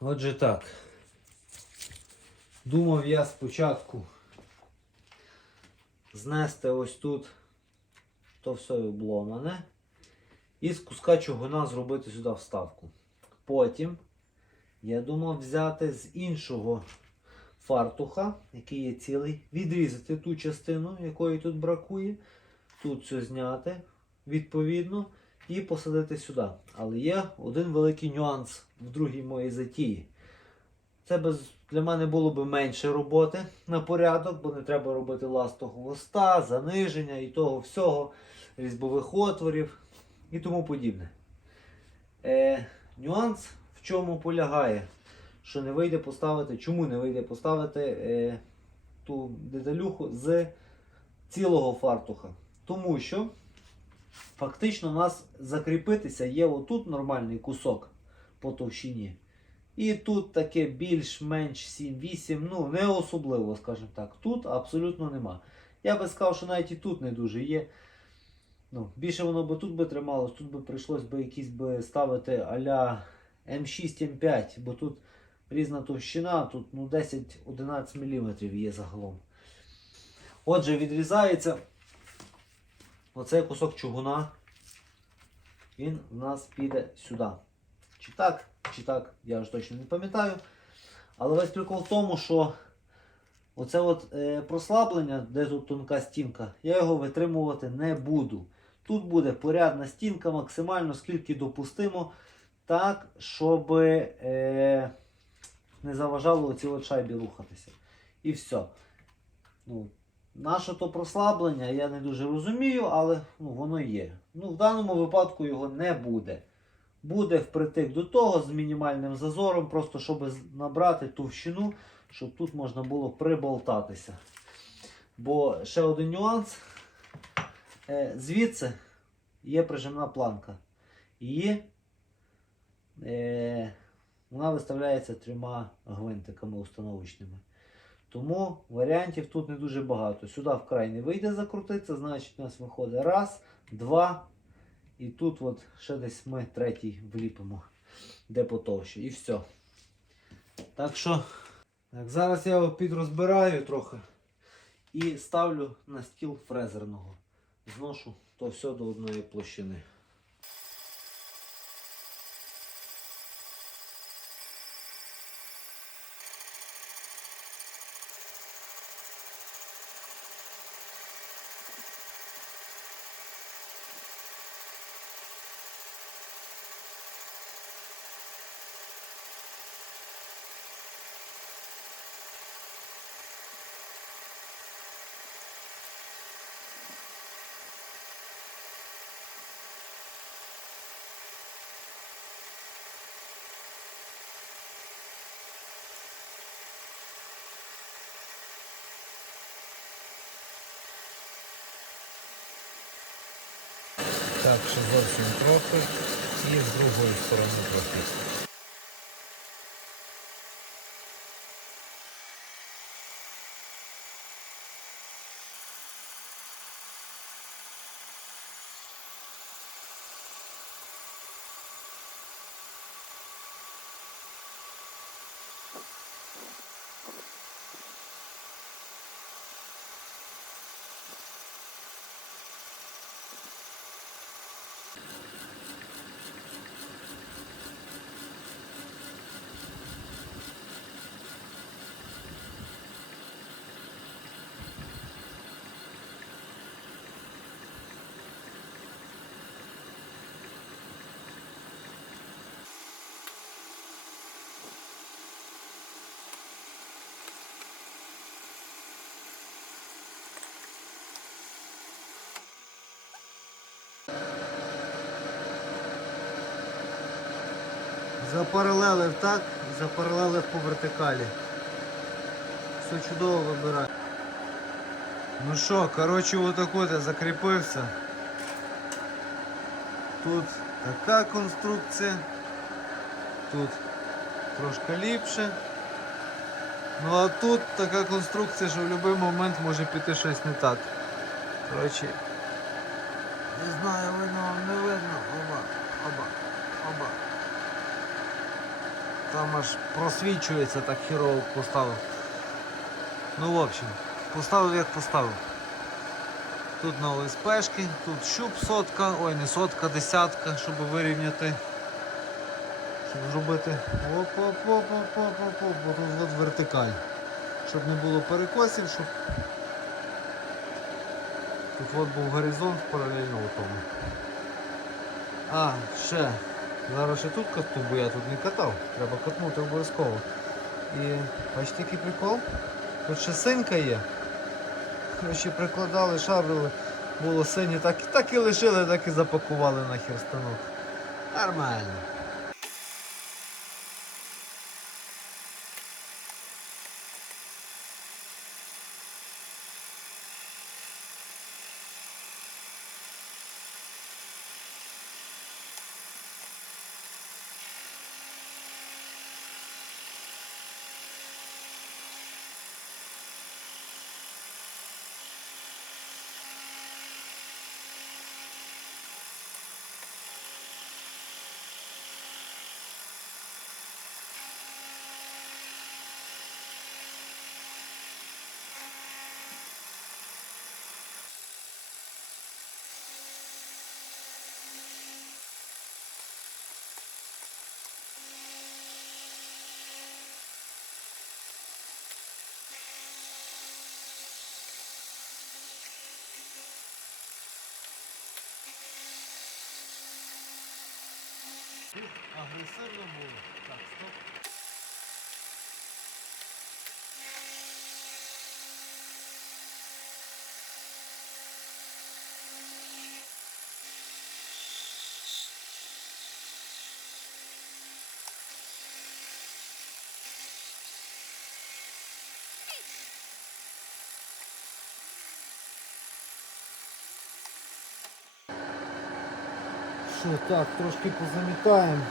Отже так. Думав я спочатку знести ось тут то все обломане. І з куска чугуна зробити сюди вставку. Потім я думав взяти з іншого фартуха, який є цілий, відрізати ту частину, якої тут бракує. Тут все зняти відповідно і посадити сюди. Але є один великий нюанс в другій моїй затії. Це без, для мене було б менше роботи на порядок, бо не треба робити ластого хвоста, заниження і того всього, різьбових отворів і тому подібне. Е, нюанс в чому полягає, що не вийде поставити, чому не вийде поставити е, ту деталюху з цілого фартуха. Тому що фактично у нас закріпитися є отут нормальний кусок по товщині. І тут таке більш-менш 7-8, ну не особливо, скажімо так. Тут абсолютно нема. Я би сказав, що навіть і тут не дуже є. Ну, Більше воно би тут би трималось, тут би прийшлось би якісь би ставити а-ля М6, М5, бо тут різна товщина, тут ну, 10-11 мм є загалом. Отже, відрізається оцей кусок чугуна. Він в нас піде сюди. Чи так, чи так, я вже точно не пам'ятаю. Але весь прикол в тому, що оце от е, прослаблення, де тут тонка стінка, я його витримувати не буду. Тут буде порядна стінка, максимально скільки допустимо, так, щоб е, не заважало оці от шайбі рухатися. І все. Ну, Наше то прослаблення, я не дуже розумію, але ну, воно є. Ну, В даному випадку його не буде. Буде впритик до того з мінімальним зазором, просто щоб набрати товщину, щоб тут можна було приболтатися. Бо ще один нюанс. Е, звідси є прижимна планка. Її е, вона виставляється трьома гвинтиками установочними. Тому варіантів тут не дуже багато. Сюди вкрай не вийде закрутитися, значить у нас виходить раз, два. І тут от ще десь ми третій вліпимо, де потовще. І все. Так що, так, зараз я його підрозбираю трохи і ставлю на стіл фрезерного. Зношу то все до одної площини. Так, ще зовсім трохи. І з другої сторони трохи. Запаралелив так, запаралелив по вертикалі. Все чудово вибираю. Ну що, коротше, отак от я закріпився. Тут така конструкція. Тут трошки ліпше. Ну а тут така конструкція, що в будь-який момент може піти щось не так. Коротше. Не знаю, видно, не видно. Оба, оба, оба. Там аж просвічується, так хірово поставив. Ну, в общем, поставив як поставив. Тут на ОСПшки, тут щуп сотка, ой, не сотка, десятка, щоб вирівняти. Щоб зробити оп оп оп оп оп оп оп бо тут вертикаль. Щоб не було перекосів, щоб тут от був горизонт паралельно тому. А, ще. Зараз ще тут кату, бо я тут не катав. Треба катнути обов'язково. І бачите який прикол? Тут ще синька є. Коротше, прикладали, шабрили, було синє, так, так і лишили, так і запакували нахер станок. Нормально. Агресивно було. Так, стоп. Що так, трошки позамітаємо.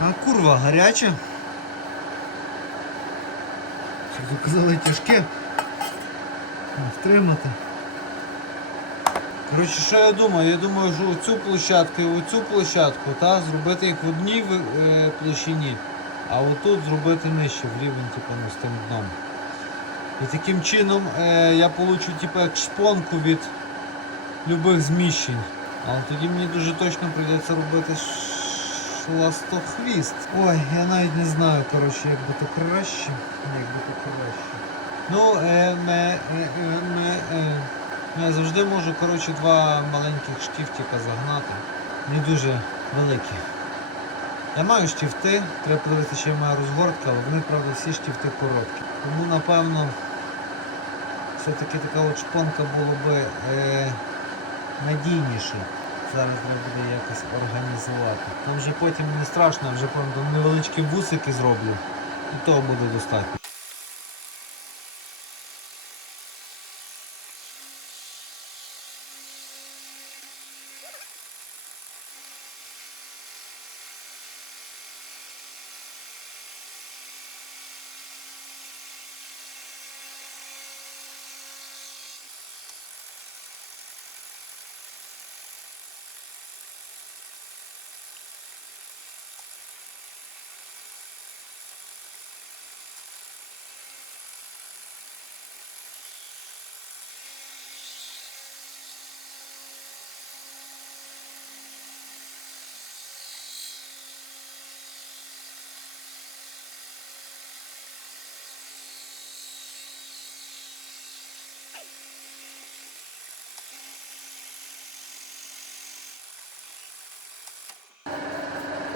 А курва гаряча. Щоб казали тяжке. Втримати. Коротше, що я думаю? Я думаю, що оцю площадку і оцю площадку та, зробити як в одній е, площині, а отут зробити нижче, в рівень типу, ну, з тим дном. І таким чином е, я получу типу, як шпонку від любих зміщень. Але тоді мені дуже точно прийдеться робити шластохвіст. Ой, я навіть не знаю, коротше, як би то краще. Як би то краще. Ну, е, ме, е, е, ме, е. Я завжди можу коротше, два маленьких штифтика загнати. Не дуже великі. Я маю штифти, треба подивитися, що я маю розгортки, але вони, правда, всі штифти короткі. Тому напевно все-таки така от шпонка було би е, надійніше. Зараз треба буде якось організувати. Там вже потім не страшно, вже там невеличкі вусики зроблю. І того буде достатньо.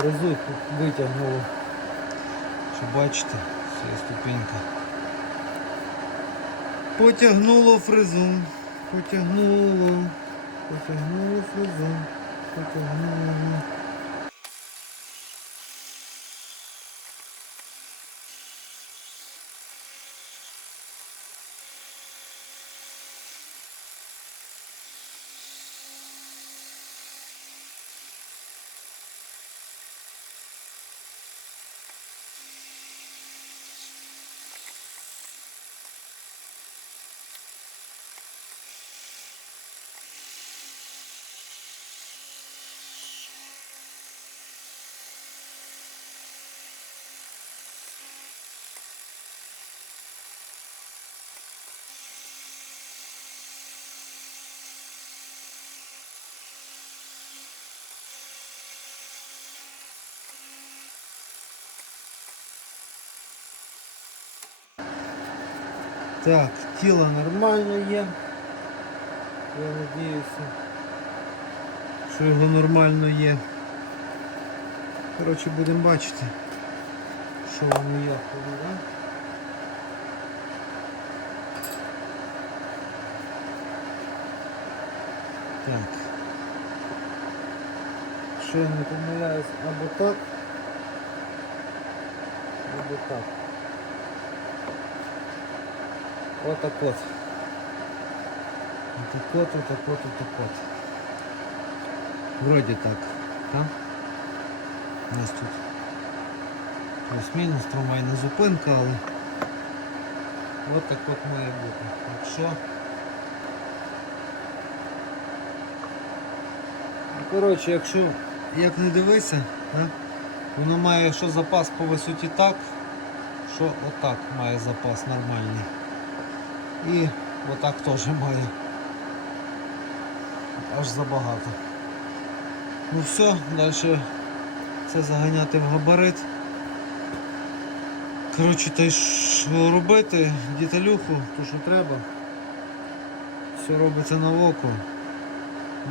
Фрезу витягнуло. Що бачите, це ступенька. Потягнуло фрезу. Потягнуло. Потягнуло фрезу. Потягнуло. Так, тіло нормально є. Я надіюся, що його нормально є. Коротше, будемо бачити, що воно як да? Так. Що я не помиляюсь, або так, або так. Отак от. Отак от, отак от, отак от. Вроді так. Так? У нас тут плюс-мінус трамвайна зупинка, але от так от має бути. Так що. Ну, Коротше, якщо як не дивися, да, воно має що запас по висоті так, що отак має запас нормальний. І отак теж має. Аж забагато. Ну все, далі це заганяти в габарит. Коротше, й що робити, діталюху, то що треба. Все робиться на око.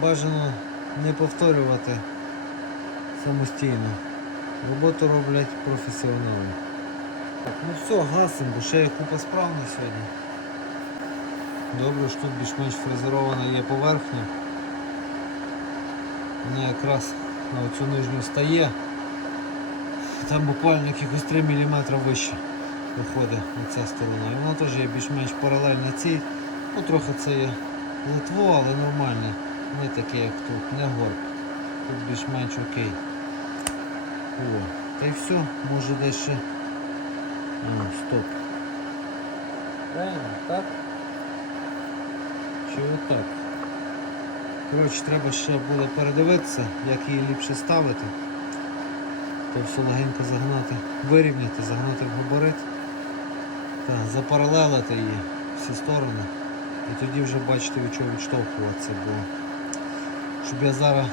Бажано не повторювати самостійно. Роботу роблять професіонали. Так, ну все, гасимо, бо ще є купа справ на сьогодні. Добре, що тут більш-менш фрезерована є поверхня. Вона якраз на оцю нижню стає. Там буквально якихось 3 мм вище виходить оця сторона. І вона теж є більш-менш паралельна цій. Ну трохи це є литво, але нормальне. Не таке як тут, не горб. Тут більш-менш окей. О, та й все, може десь ще. А, стоп. Правильно, так? Чи отак? Коротше, треба ще буде передивитися, як її ліпше ставити. То все легенько загнати, вирівняти, загнати в габарит. Та, запаралелити її всі сторони. І тоді вже бачите від чого відштовхуватися, бо щоб я зараз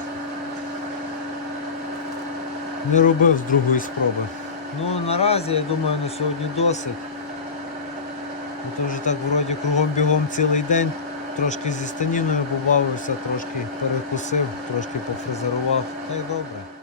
не робив з другої спроби. Ну а наразі я думаю на сьогодні досить. То вже так вроді кругом бігом цілий день. Трошки зі станіною побавився, трошки перекусив, трошки пофрезерував. Та й добре.